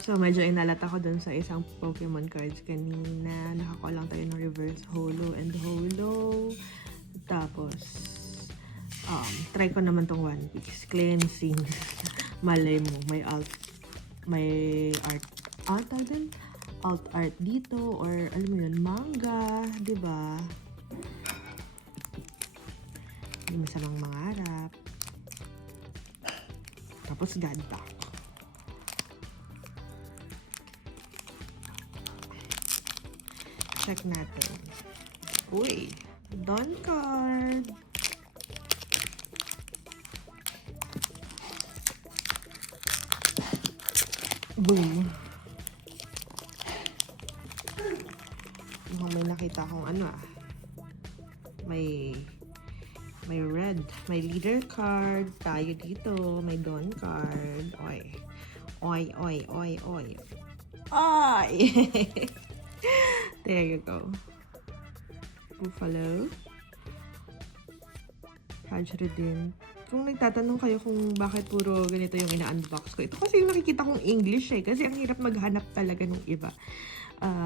So, medyo inalat ako dun sa isang Pokemon cards kanina. Nakakuha lang tayo ng reverse holo and holo. Tapos, try ko naman tong One Piece. Cleansing. Malay mo, may art. Tawag din? Alt art dito. Or, alam mo yun, manga. Diba? Hindi masamang mangarap. Tapos, God Pack. Check natin. Uy! Dawn card! Boom! May nakita akong may red. May leader card. Tayo dito. May Dawn card. Oy! Oy! Oy! Oy! Oy! Oy! There you go. Buffalo. Hajradin. Kung nagtatanong kayo kung bakit puro ganito yung ina-unbox ko, ito kasi yung nakikita kong English kasi ang hirap maghanap talaga ng iba.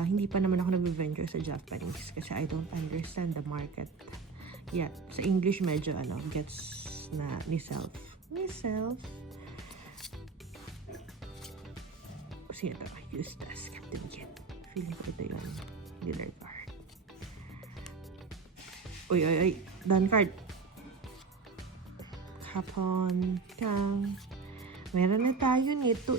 Hindi pa naman ako nag-venture sa Japanese kasi I don't understand the market. Yeah, sa English medyo gets na ni self. Sino ito? Eustace, Captain Ken. Feeling ko ito yung dealer card. Uy. Dawn card. Hapon. Kang. Meron na tayo nito.